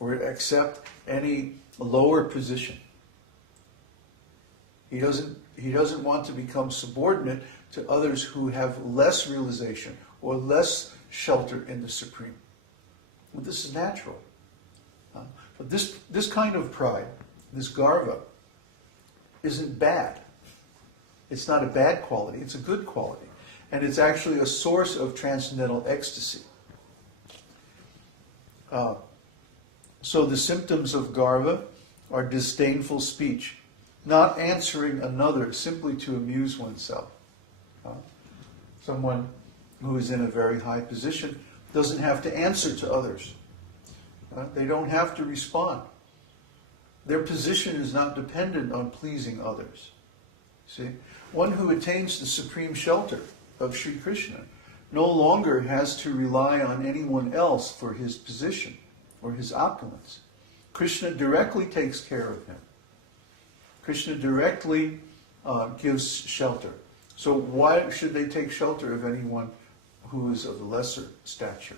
or accept any lower position. He doesn't want to become subordinate to others who have less realization or less shelter in the Supreme. Well, this is natural. But this kind of pride, this garva, isn't bad. It's not a bad quality, it's a good quality. And it's actually a source of transcendental ecstasy. So the symptoms of garva are disdainful speech, not answering another simply to amuse oneself. Someone who is in a very high position doesn't have to answer to others. They don't have to respond. Their position is not dependent on pleasing others. See? One who attains the supreme shelter of Śrī Kṛṣṇa no longer has to rely on anyone else for his position or his opulence. Krishna directly takes care of him. Krishna directly gives shelter. So why should they take shelter of anyone who is of lesser stature?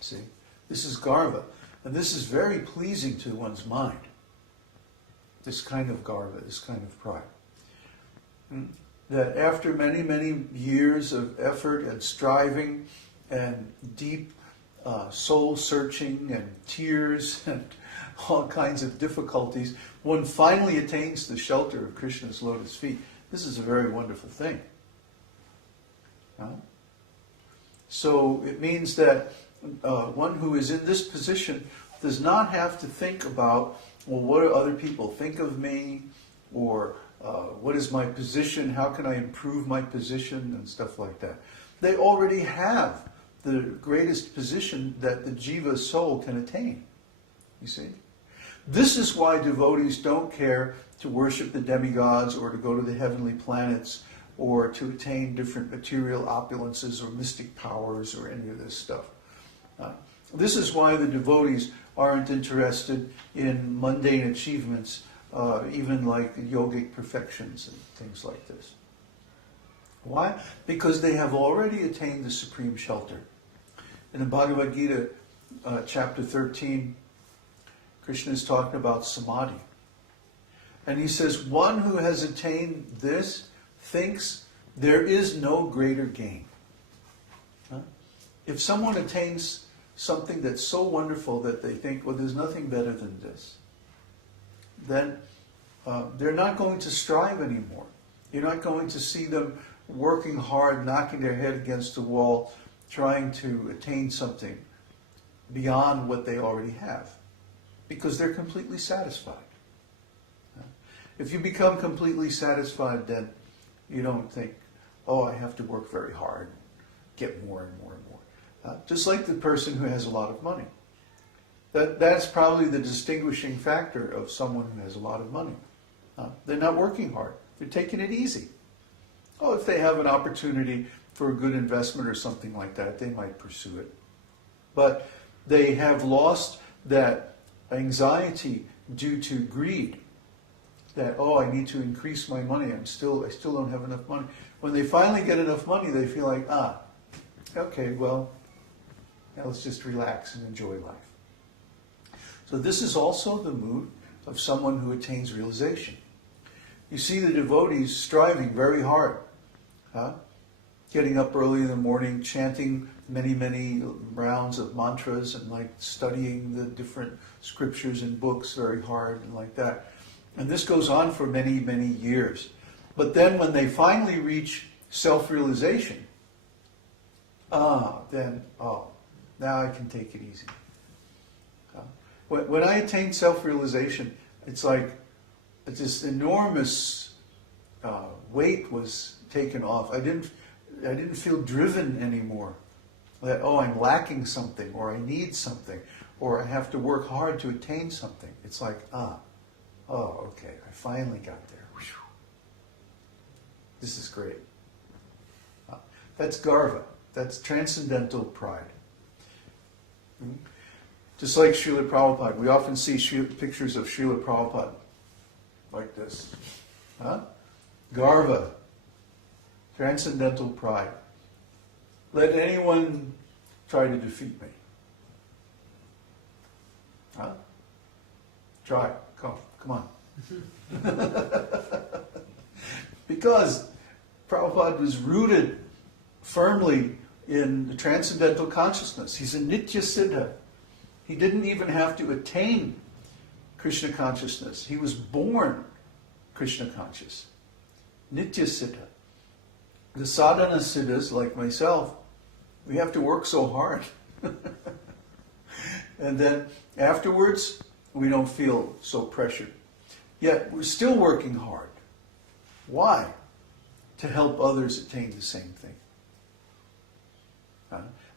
See? This is garva. And this is very pleasing to one's mind. This kind of garva, this kind of pride. That after many, many years of effort and striving and deep soul searching and tears and all kinds of difficulties, one finally attains the shelter of Krishna's lotus feet. This is a very wonderful thing. So it means that one who is in this position does not have to think about, well, what do other people think of me? Or what is my position? How can I improve my position? And stuff like that. They already have the greatest position that the jiva soul can attain. You see? This is why devotees don't care to worship the demigods or to go to the heavenly planets or to attain different material opulences or mystic powers or any of this stuff. This is why the devotees aren't interested in mundane achievements, even like yogic perfections and things like this. Why? Because they have already attained the supreme shelter. In the Bhagavad Gita, chapter 13, Krishna is talking about samadhi. And he says, one who has attained this thinks there is no greater gain. If someone attains something that's so wonderful that they think, well, there's nothing better than this, then they're not going to strive anymore. You're not going to see them working hard, knocking their head against the wall, trying to attain something beyond what they already have, because they're completely satisfied. If you become completely satisfied, then you don't think, oh, I have to work very hard, get more and more and more. Just like the person who has a lot of money. That's probably the distinguishing factor of someone who has a lot of money. They're not working hard. They're taking it easy. Oh, if they have an opportunity for a good investment or something like that, they might pursue it. But they have lost that anxiety due to greed. That, oh, I need to increase my money. I still don't have enough money. When they finally get enough money, they feel like, okay, well, now let's just relax and enjoy life. So this is also the mood of someone who attains realization. You see the devotees striving very hard, getting up early in the morning, chanting many, many rounds of mantras and like studying the different scriptures and books very hard and like that. And this goes on for many, many years. But then when they finally reach self-realization, now I can take it easy. When I attained self-realization, it's like this enormous weight was taken off. I didn't feel driven anymore. That, oh, I'm lacking something, or I need something, or I have to work hard to attain something. It's like, oh, okay, I finally got there. This is great. That's garva. That's transcendental pride. Just like Srila Prabhupada, we often see pictures of Srila Prabhupada like this. Garva, transcendental pride. Let anyone try to defeat me. Huh? Try it. Come on. Because Prabhupada was rooted firmly in the transcendental consciousness. He's a Nitya Siddha. He didn't even have to attain Krishna consciousness. He was born Krishna conscious. Nitya Siddha. The sadhana siddhas, like myself, we have to work so hard. And then afterwards, we don't feel so pressured. Yet we're still working hard. Why? To help others attain the same thing.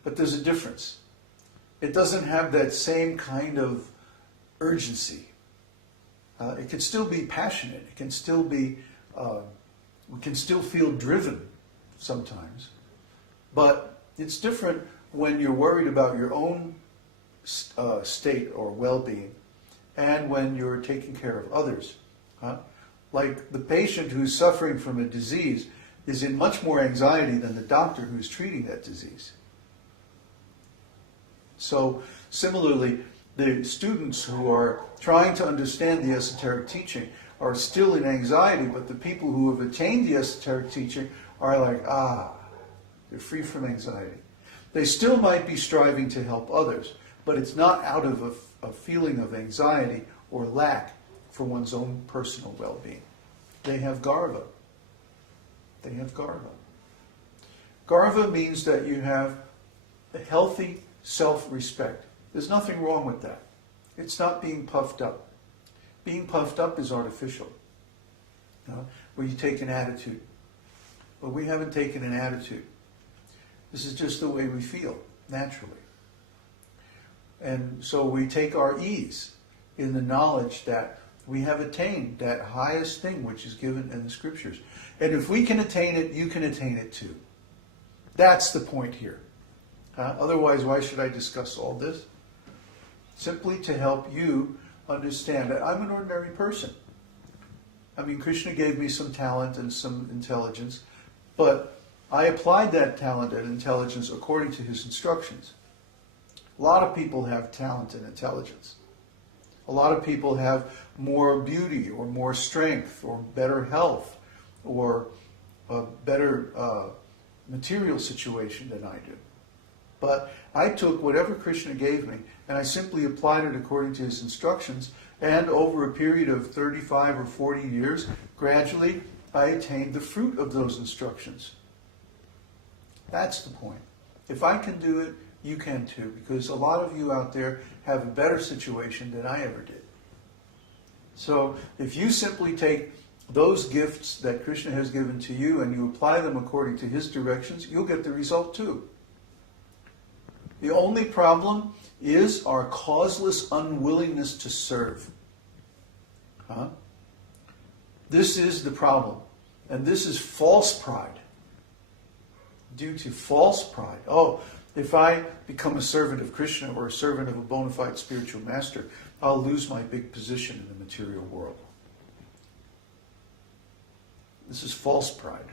But there's a difference. It doesn't have that same kind of urgency. It can still be passionate. It can still be, we can still feel driven sometimes. But it's different when you're worried about your own state or well-being and when you're taking care of others. Like the patient who's suffering from a disease is in much more anxiety than the doctor who's treating that disease. So similarly, the students who are trying to understand the esoteric teaching are still in anxiety, but the people who have attained the esoteric teaching are like, they're free from anxiety. They still might be striving to help others, but it's not out of a feeling of anxiety or lack for one's own personal well-being. They have garva. They have garva. Garva means that you have a healthy self-respect. There's nothing wrong with that. It's not being puffed up. Being puffed up is artificial, where you take an attitude. But we haven't taken an attitude. This is just the way we feel, naturally. And so we take our ease in the knowledge that we have attained that highest thing which is given in the scriptures. And if we can attain it, you can attain it too. That's the point here. Otherwise, why should I discuss all this? Simply to help you understand that I'm an ordinary person. I mean, Krishna gave me some talent and some intelligence, but I applied that talent and intelligence according to his instructions. A lot of people have talent and intelligence. A lot of people have more beauty or more strength or better health or a better material situation than I do. But I took whatever Krishna gave me and I simply applied it according to his instructions, and over a period of 35 or 40 years, gradually I attained the fruit of those instructions. That's the point. If I can do it, you can too, because a lot of you out there have a better situation than I ever did. So if you simply take those gifts that Krishna has given to you and you apply them according to his directions, you'll get the result too. The only problem is our causeless unwillingness to serve. This is the problem. And this is false pride. Due to false pride. Oh, if I become a servant of Krishna or a servant of a bona fide spiritual master, I'll lose my big position in the material world. This is false pride.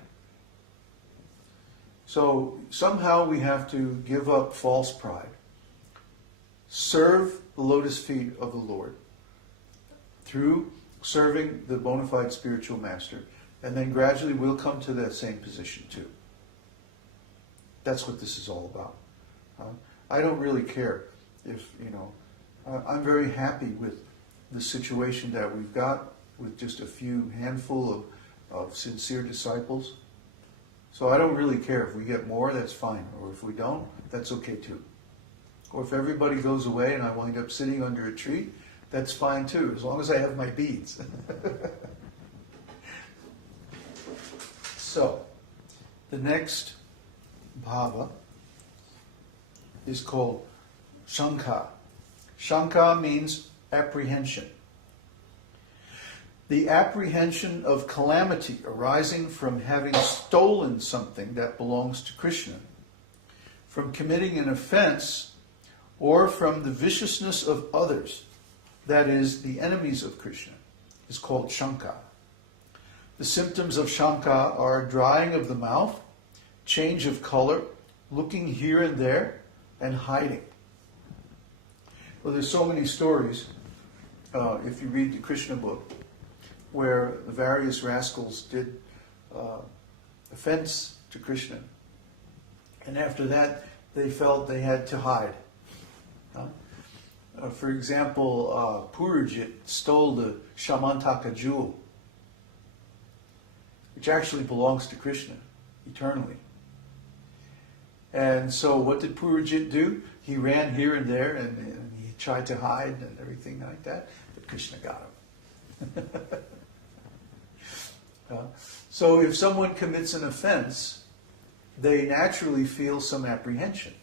So somehow we have to give up false pride. Serve the lotus feet of the Lord through serving the bona fide spiritual master, and then gradually we'll come to that same position too. That's what this is all about. I don't really care if, I'm very happy with the situation that we've got with just a few handful of sincere disciples. So I don't really care. If we get more, that's fine. Or if we don't, that's okay too. Or if everybody goes away and I wind up sitting under a tree, that's fine too, as long as I have my beads. So, the next bhava is called śaṅkā. śaṅkā means apprehension. The apprehension of calamity arising from having stolen something that belongs to Krishna, from committing an offense, or from the viciousness of others, that is, the enemies of Krishna, is called śaṅkā. The symptoms of śaṅkā are drying of the mouth, change of color, looking here and there, and hiding. Well, there's so many stories, if you read the Krishna book, where the various rascals did offense to Krishna. And after that, they felt they had to hide. For example, Purajit stole the Shamantaka jewel, which actually belongs to Krishna eternally. And so what did Purajit do? He ran here and there and he tried to hide and everything like that, but Krishna got him. So if someone commits an offense, they naturally feel some apprehension,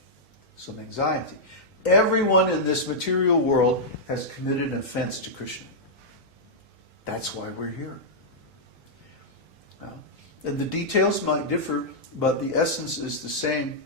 some anxiety. Everyone in this material world has committed an offense to Krishna. That's why we're here. And the details might differ, but the essence is the same.